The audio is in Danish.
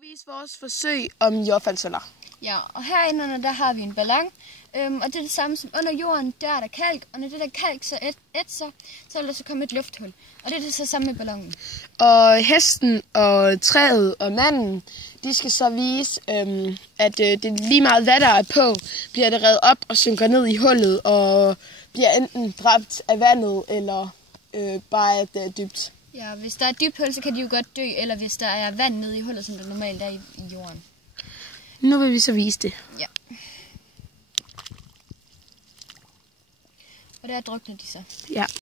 vise vores forsøg om jordfaldshuller. Ja, og herinde under, der har vi en ballon, og det er det samme som under jorden, der er der kalk, og når det der kalk så ætser, så vil der så komme et lufthul, og det er det så samme med ballonen. Og hesten og træet og manden, de skal så vise, at det er lige meget hvad der er på, bliver det revet op og synker ned i hullet, og bliver enten dræbt af vandet, eller bare at det er dybt. Ja, hvis der er dybt hul, så kan de jo godt dø, eller hvis der er vand nede i hullet, som der normalt er i jorden. Nu vil vi så vise det. Ja. Og der drukner de så. Ja.